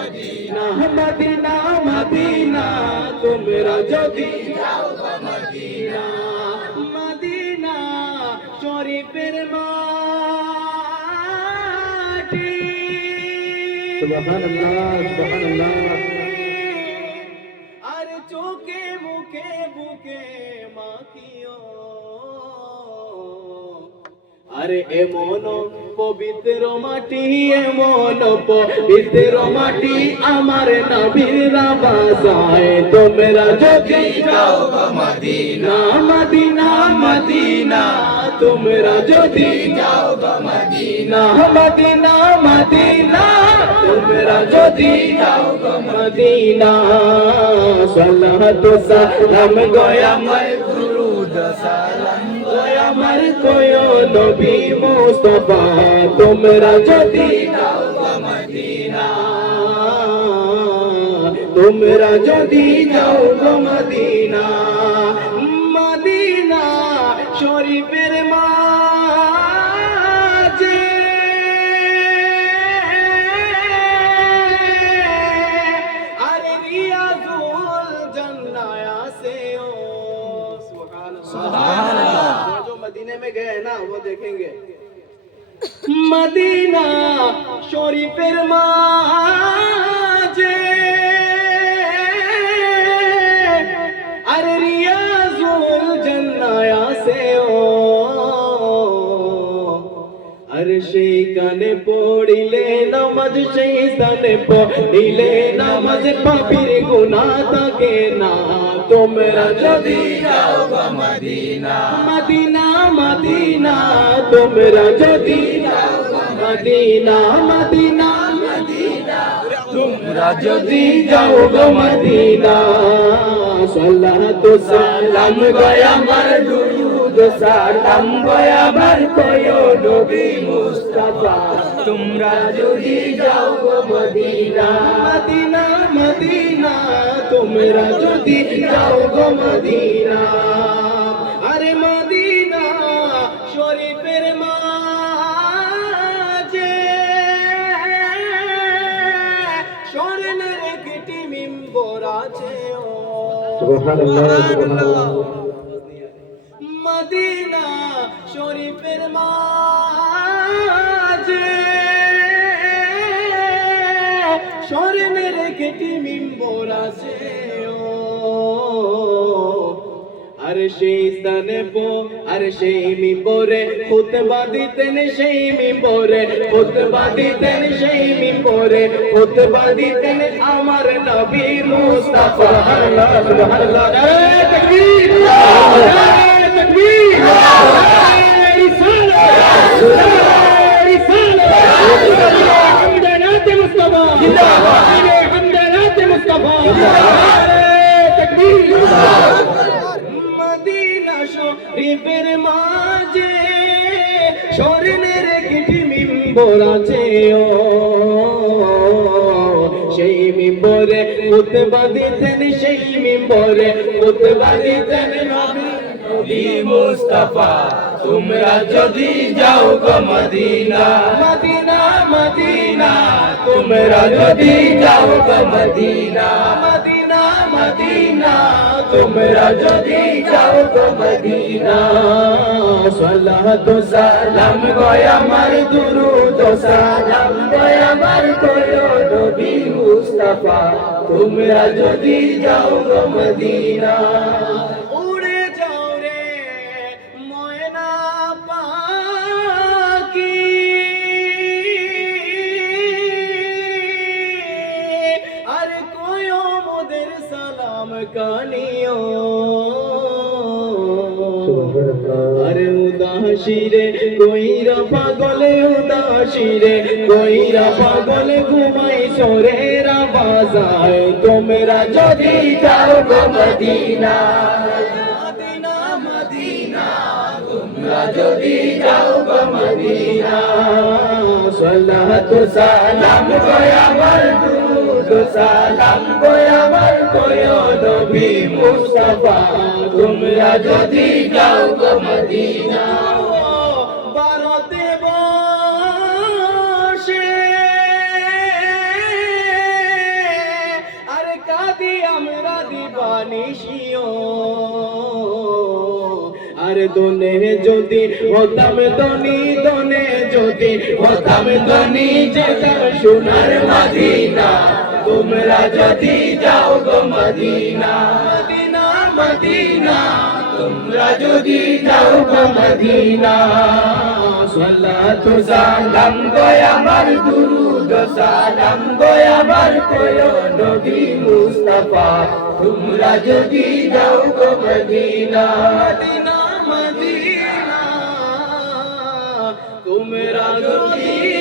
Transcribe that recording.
Medina Medina Medina তোমরা যদি যাও গো মদিনা মদিনা শরীফের মাটি সুবহানাল্লাহ সুবহানাল্লাহ আর চোখে মুখে বুকে মাখিও আরে এমন পবিত্র মাটি এমন পবিত্র মাটি আমার নবীর রওজায় তোমরা যদি যাও গো মদিনা মদিনা মদিনা তোমরা যদি যাও গো মদিনা মদিনা মদিনা তোমরা যদি যাও গো মদিনা সালাতু সালাম গোয়ামার দুরুদ সালাম গোয়ামার কোয়ো নবী মুস্তাফা তোমরা যদি যাও গো মদিনা তোমরা যদি যাও গো মদিনা মদিনা শরীফের মাঝে আরে রিয়াজুল জান্নাত আছে ও সুবহানাল্লাহ जो मदीने में गए ना वो देखेंगे मदीना शरीफের মাঝে আরে রিয়াজুল জান্নাত আছে ও আর সেই কানে পড়িলে নামাজ সেই স্থানে পড়িলে নামাজ পাপীর গুনাহ থাকে না তোমরা যদি যাও গো মদিনা মদিনা মদিনা তোমরা যদি যাও গো মদিনা মদিনা মদিনা তোমরা যদি যাও গো মদিনা সালাতু সালাম গোয়ামার দুরুদ সালাম গোয়ামার কোয়ো নবী মুস্তাফা তোমরা যদি যাও গো মদিনা মদিনা মদিনা তোমরা যদি যাও গো মদিনা আরে মদিনা শরীফের মাঝে স্বর্ণের একটি মিম্বর আছে ও সুবহানাল্লাহ সুবহানাল্লাহ মদিনা শরীফের মাঝে স্বর্ণের একটি মিম্বর আছে আর সেই স্থানে আর সেই মিম্বরে খুতবা দিতেন সেই মিম্বরে খুতবা দিতেন সেই মিম্বরে খুতবা দিতেন আমার নবী মুস্তাফা সুবহানাল্লাহ সুবহানাল্লাহ নারে তাকবীর নারে তাকবীর হামদানাত মুস্তাফা জিন্দাবাদ হামদানাত মুস্তাফা তাকবীর মদিনা শরীফের মাঝে স্বর্ণের একটি মিম্বর আছে ও সেই মিম্বরে খুতবা দিতেন সেই মিম্বরে খুতবা দিতেন নবী মুস্তাফা তোমরা যদি যাও গো মদিনা মদিনা মদিনা তোমরা যদি যাও গো মদিনা মদিনা মদিনা তোমরা যদি যাও গো মদিনা সালাতু সালাম গোয়ামার দুরুদ সালাম গোয়ামার কোয়ো নবী মুস্তাফা তোমরা যদি যাও গো মদিনা উড়ে যাও রে ময়না পাখি আর কোয়ো মোদের সালাম কানিও আরে উদাসীরে কইরা পাগলে উদাসীরে কইরা পাগলে ঘুমাই সোরের বাজায় তোমরা যদি যাও গো মদিনা মদিনা মদিনা তোমরা যদি যাও গো মদিনা সালাতু সালাম গোয়ামার দুরুদ সালাম গোয়ামার কোয়ো নবী মুস্তাফা তোমরা যদি যাও গো মদিনা ভারতে বসে মিশিও আর দোনে যদি হতাম ধনী দোনে যদি হতাম ধনী যেতাম সোনার মদিনা তোমরা যদি যাও গো মদিনা মদিনা মদিনা তোমরা যদি যাও গো মদিনা সালাতু সালাম গো আমার দুরুদ সালাম গো আমার প্রিয় নবী মুস্তাফা তোমরা যদি যাও গো মদিনা মদিনা মদিনা তোমরা যদি